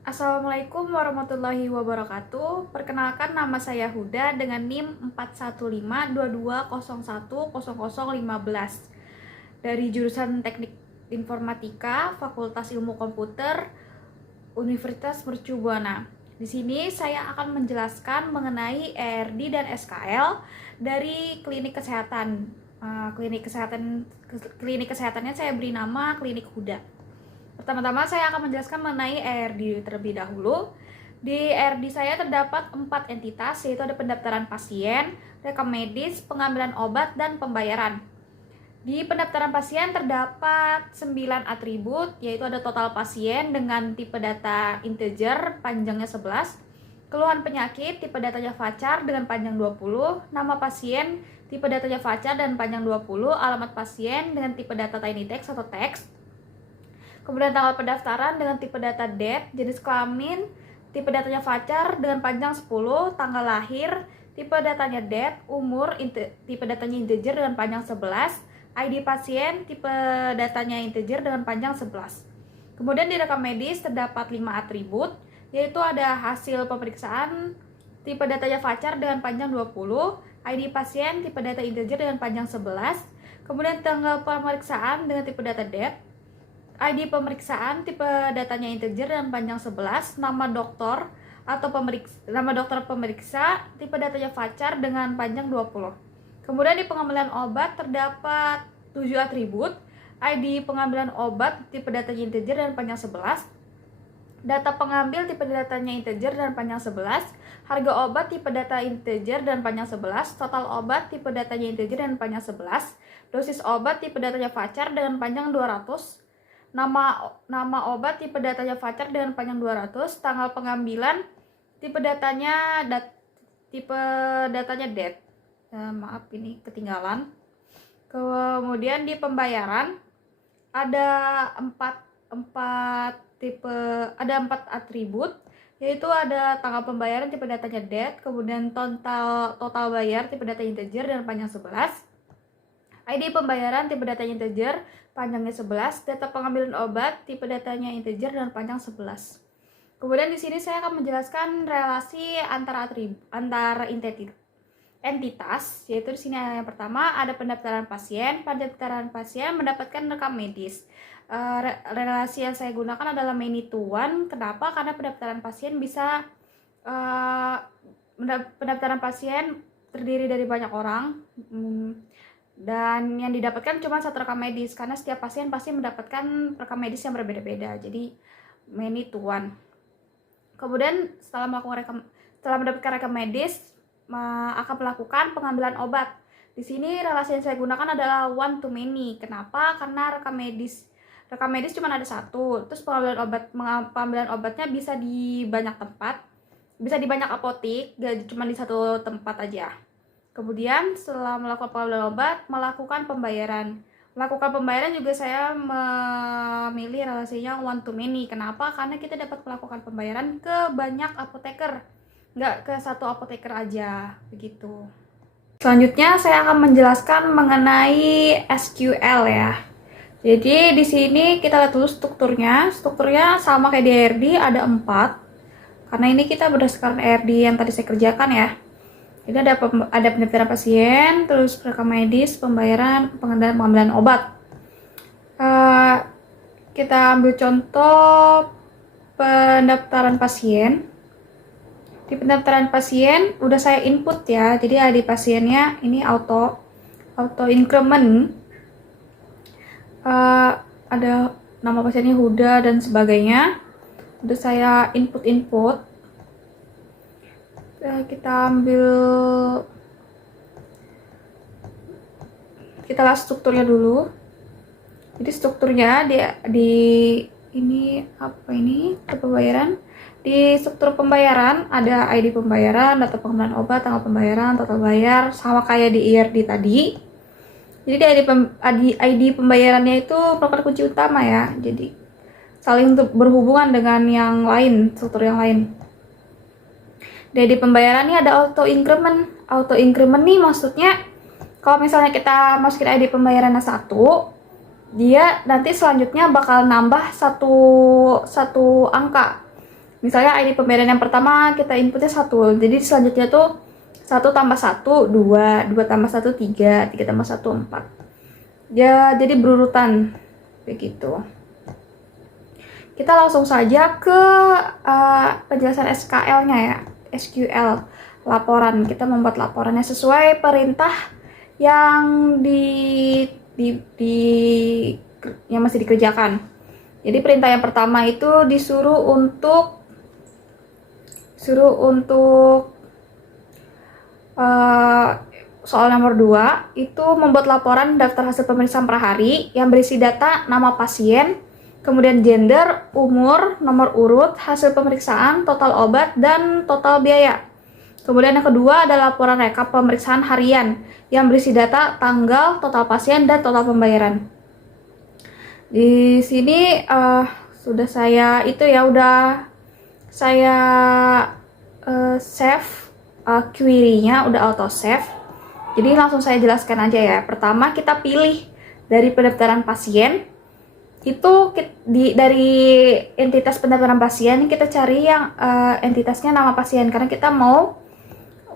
Assalamualaikum warahmatullahi wabarakatuh. Perkenalkan, nama saya Huda dengan NIM 41522010015 dari jurusan Teknik Informatika, Fakultas Ilmu Komputer, Universitas Mercu Buana. Di sini saya akan menjelaskan mengenai ERD dan SKL dari klinik kesehatan. Klinik kesehatannya saya beri nama Klinik Huda. Pertama-tama saya akan menjelaskan mengenai ERD terlebih dahulu. Di ERD saya terdapat 4 entitas, yaitu ada pendaftaran pasien, rekam medis, pengambilan obat, dan pembayaran. Di pendaftaran pasien terdapat 9 atribut, yaitu ada total pasien dengan tipe data integer panjangnya 11, keluhan penyakit tipe datanya VACAR dengan panjang 20, nama pasien tipe datanya VACAR dan panjang 20, alamat pasien dengan tipe data tiny text atau teks. Kemudian tanggal pendaftaran dengan tipe data DATE, jenis kelamin, tipe datanya VACAR dengan panjang 10, tanggal lahir, tipe datanya DATE, umur, tipe datanya integer dengan panjang 11, ID pasien, tipe datanya integer dengan panjang 11. Kemudian di rekam medis terdapat 5 atribut, yaitu ada hasil pemeriksaan, tipe datanya VACAR dengan panjang 20, ID pasien, tipe data integer dengan panjang 11, kemudian tanggal pemeriksaan dengan tipe data DATE, ID pemeriksaan tipe datanya integer dan panjang 11, nama dokter atau nama dokter pemeriksa tipe datanya VACAR dengan panjang 20. Kemudian di pengambilan obat terdapat 7 atribut, ID pengambilan obat tipe datanya integer dan panjang 11, data pengambil tipe datanya integer dan panjang 11, harga obat tipe data integer dan panjang 11, total obat tipe datanya integer dan panjang 11, dosis obat tipe datanya VACAR dengan panjang 200, nama obat tipe datanya VACAR dengan panjang 200, tanggal pengambilan tipe datanya DATE. Maaf, ini ketinggalan. Kemudian di pembayaran ada 4 atribut, yaitu ada tanggal pembayaran tipe datanya DATE, kemudian total bayar tipe data integer dan panjang 11, ID pembayaran tipe datanya integer panjangnya 11, data pengambilan obat tipe datanya integer dan panjang 11. Kemudian di sini saya akan menjelaskan relasi antara entitas, yaitu di sini yang pertama ada pendaftaran pasien. Pendaftaran pasien mendapatkan rekam medis. Relasi yang saya gunakan adalah many to one. Kenapa? Karena pendaftaran pasien pendaftaran pasien terdiri dari banyak orang. Dan yang didapatkan cuma 1 rekam medis, karena setiap pasien pasti mendapatkan rekam medis yang berbeda-beda, jadi many to one. Kemudian setelah mendapatkan rekam medis, akan melakukan pengambilan obat. Di sini relasi yang saya gunakan adalah one to many. Kenapa? Karena rekam medis cuma ada 1, terus pengambilan obatnya bisa di banyak tempat, bisa di banyak apotik, gak cuma di 1 tempat aja. Kemudian setelah melakukan pengambilan obat, melakukan pembayaran. Melakukan pembayaran juga saya memilih relasinya one to many. Kenapa? Karena kita dapat melakukan pembayaran ke banyak apoteker, nggak ke 1 apoteker aja, begitu. Selanjutnya saya akan menjelaskan mengenai SQL ya. Jadi di sini kita lihat dulu strukturnya. Strukturnya sama kayak di ERD, ada 4. Karena ini kita berdasarkan ERD yang tadi saya kerjakan ya. Jadi ada pendaftaran pasien, terus rekam medis, pembayaran, pengambilan obat. Kita ambil contoh pendaftaran pasien. Di pendaftaran pasien udah saya input ya, jadi ID pasiennya ini auto increment. Ada nama pasiennya Huda dan sebagainya. Udah saya input. Kita lihat strukturnya dulu. Jadi strukturnya di ini apa ini pembayaran. Di struktur pembayaran ada ID pembayaran, data pengambilan obat, tanggal pembayaran, total bayar, sama kayak di ERD tadi. Jadi di ID pembayarannya itu merupakan kunci utama ya. Jadi saling berhubungan dengan yang lain, struktur yang lain. Dari pembayaran ini ada auto increment. Auto increment nih maksudnya kalau misalnya kita masukin ID pembayarannya 1, dia nanti selanjutnya bakal nambah satu angka. Misalnya ID pembayaran yang pertama kita inputnya 1, jadi selanjutnya tuh 1 tambah 1, 2, 2 tambah 1, 3, 3 tambah 1, 4. Ya, jadi berurutan begitu. Kita langsung saja ke penjelasan SQL-nya ya, SQL laporan. Kita membuat laporannya sesuai perintah yang yang masih dikerjakan. Jadi perintah yang pertama itu disuruh untuk soal nomor 2 itu membuat laporan daftar hasil pemeriksaan per hari yang berisi data nama pasien, kemudian gender, umur, nomor urut, hasil pemeriksaan, total obat, dan total biaya. Kemudian yang kedua ada laporan rekap pemeriksaan harian yang berisi data tanggal, total pasien, dan total pembayaran. Di sini sudah saya save query-nya, udah auto save. Jadi langsung saya jelaskan aja ya. Pertama kita pilih dari pendaftaran pasien. Itu dari entitas pendaftaran pasien kita cari yang entitasnya nama pasien karena kita mau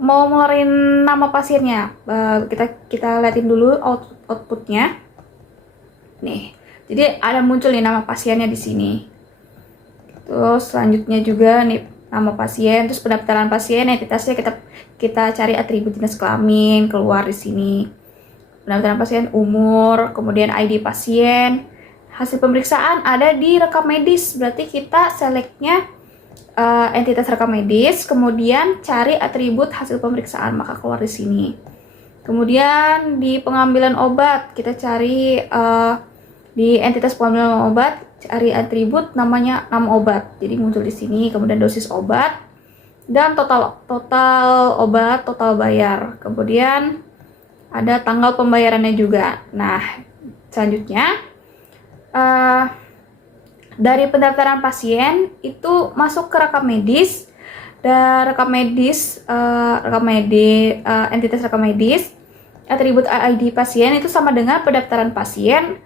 ngeluarin nama pasiennya. Kita liatin dulu outputnya. Nih, jadi ada muncul nih nama pasiennya di sini. Terus selanjutnya juga nih nama pasien, terus pendaftaran pasien, entitasnya kita cari atribut jenis kelamin, keluar di sini. Pendaftaran pasien, umur, kemudian ID pasien, hasil pemeriksaan ada di rekam medis, berarti kita selectnya entitas rekam medis, kemudian cari atribut hasil pemeriksaan, maka keluar di sini. Kemudian di pengambilan obat kita cari di entitas pengambilan obat, cari atribut nama obat, jadi muncul di sini. Kemudian dosis obat dan total obat, total bayar. Kemudian ada tanggal pembayarannya juga. Nah, selanjutnya dari pendaftaran pasien itu masuk ke rekam medis. Dan entitas rekam medis, atribut ID pasien itu sama dengan pendaftaran pasien,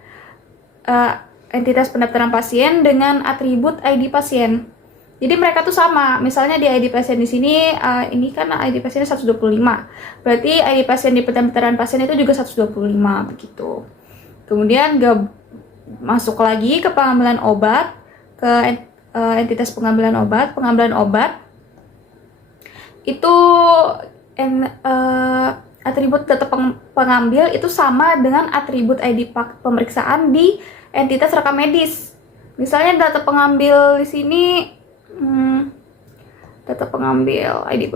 entitas pendaftaran pasien dengan atribut ID pasien. Jadi mereka tuh sama. Misalnya di ID pasien di sini, ini kan ID pasiennya 125. Berarti ID pasien di pendaftaran pasien itu juga 125 begitu. Kemudian masuk lagi ke pengambilan obat, ke entitas pengambilan obat itu atribut data pengambil itu sama dengan atribut ID pemeriksaan di entitas rekam medis. Misalnya data pengambil di sini data pengambil ID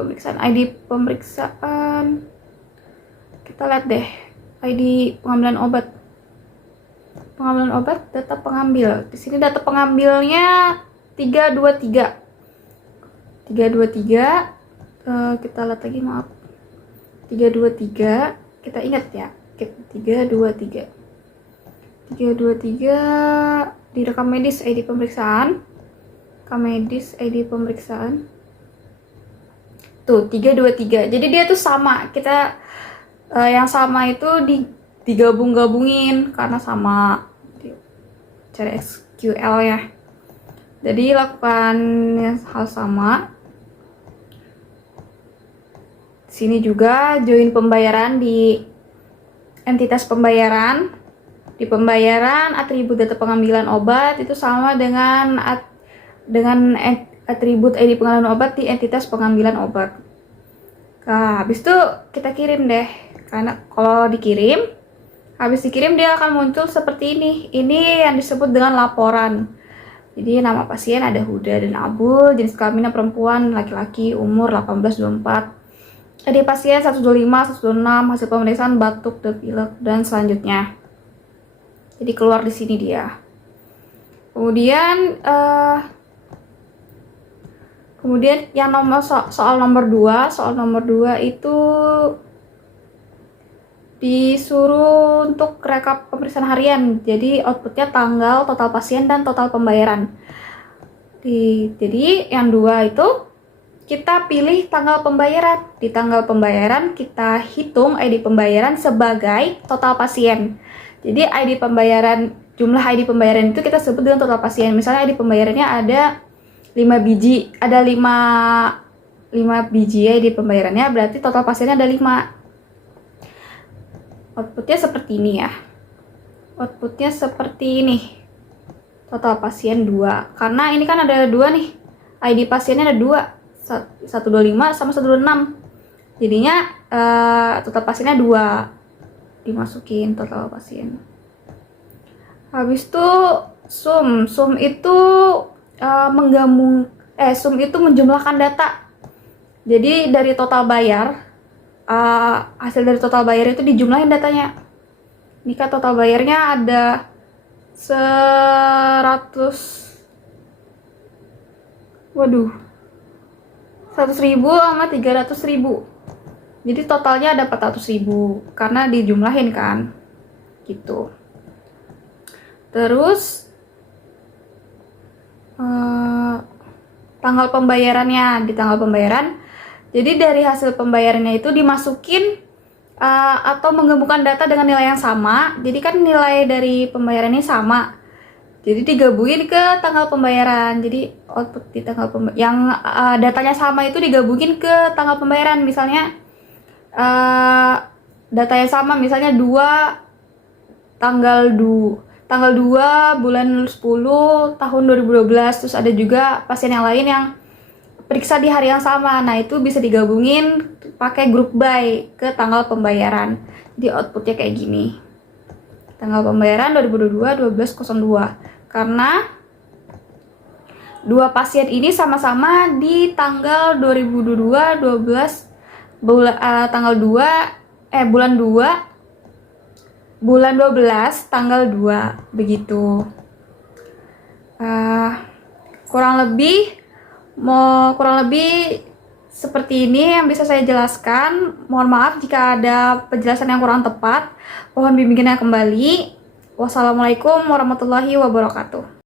pemeriksaan kita lihat deh, ID pengambilan obat data pengambil. Di sini data pengambilnya 323. Kita lihat lagi, maaf. 323, kita ingat ya. 323 di rekam medis ID pemeriksaan. Tuh 323. Jadi dia tuh sama. Kita yang sama itu digabungin karena sama. Cari SQL ya. Jadi lakukan hal sama. Sini juga join pembayaran di entitas pembayaran. Di pembayaran atribut data pengambilan obat itu sama dengan atribut ID pengambilan obat di entitas pengambilan obat. Nah, habis itu kita kirim deh. Karena kalau habis dikirim dia akan muncul seperti ini. Ini yang disebut dengan laporan. Jadi nama pasien ada Huda dan Abul, jenis kelaminnya perempuan, laki-laki, umur 18-24. ID pasien 125, 126, hasil pemeriksaan batuk dan pilek dan selanjutnya. Jadi keluar di sini dia. Kemudian yang soal nomor 2 itu disuruh untuk rekap pemeriksaan harian. Jadi outputnya tanggal, total pasien, dan total pembayaran. Jadi yang 2 itu kita pilih tanggal pembayaran. Di tanggal pembayaran kita hitung ID pembayaran sebagai total pasien. Jadi jumlah ID pembayaran itu kita sebut dengan total pasien. Misalnya ID pembayarannya ada biji, ada 5 biji ya di pembayarannya, berarti total pasiennya ada 5. Outputnya seperti ini ya. Outputnya seperti ini. Total pasien 2. Karena ini kan ada 2 nih. ID pasiennya ada 2. 125 sama 126. Jadinya total pasiennya 2. Dimasukin total pasien. Habis itu sum itu sum itu menjumlahkan data. Jadi dari total bayar, hasil dari total bayar itu dijumlahin datanya. Ini kan total bayarnya ada 100.000 sama 300.000. Jadi totalnya ada 400.000 karena dijumlahin kan, gitu. Terus tanggal pembayarannya, di tanggal pembayaran, jadi dari hasil pembayarannya itu dimasukin atau menggabungkan data dengan nilai yang sama. Jadi kan nilai dari pembayaran ini sama, jadi digabungin ke tanggal pembayaran. Jadi output di tanggal yang datanya sama itu digabungin ke tanggal pembayaran. Misalnya datanya sama, misalnya tanggal 2 bulan 10 tahun 2012. Terus ada juga pasien yang lain yang periksa di hari yang sama. Nah, itu bisa digabungin pakai group by ke tanggal pembayaran. Jadi outputnya kayak gini. Tanggal pembayaran 2022 12.02. Karena 2 pasien ini sama-sama di tanggal 2022 tanggal 2 bulan 12 tanggal 2 begitu. Kurang lebih seperti ini yang bisa saya jelaskan. Mohon maaf jika ada penjelasan yang kurang tepat. Mohon bimbingannya kembali. Wassalamualaikum warahmatullahi wabarakatuh.